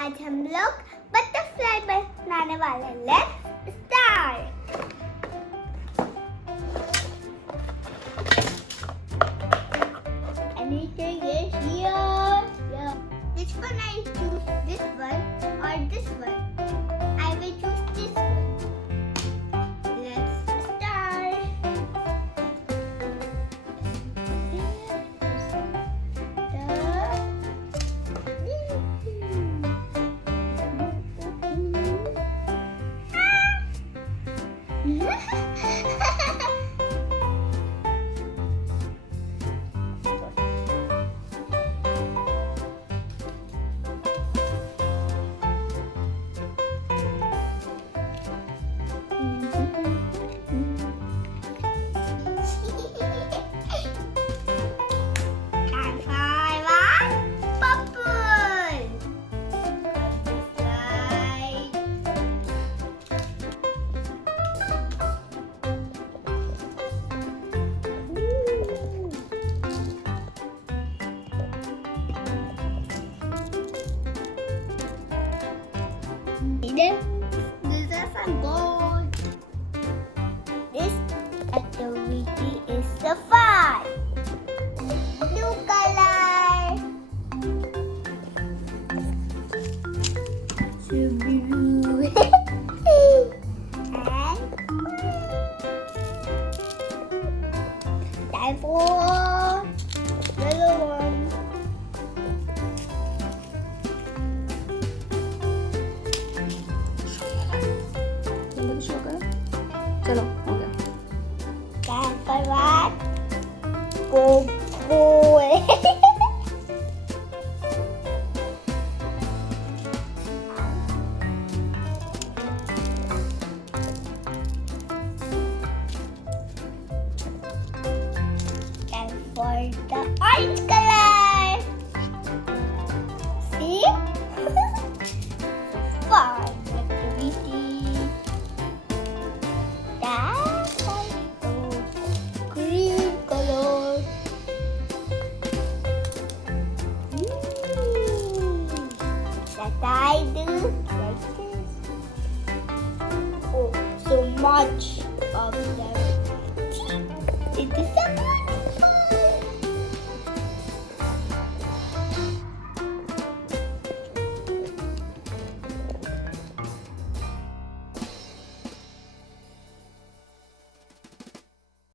आज हम लोग बटरफ्लाई बनाने वाले हैं। Let's start. Anything is here. Yeah. Which one I choose? This one or this one? I will choose this one. Let's start. This is a gold. This activity is the fun. Blue color. Blue. And time for yellow one. चलो हो गया। Time for what? Go. Time for the orange color. See? Fun activity. Green color. That I do like this. Oh, so much.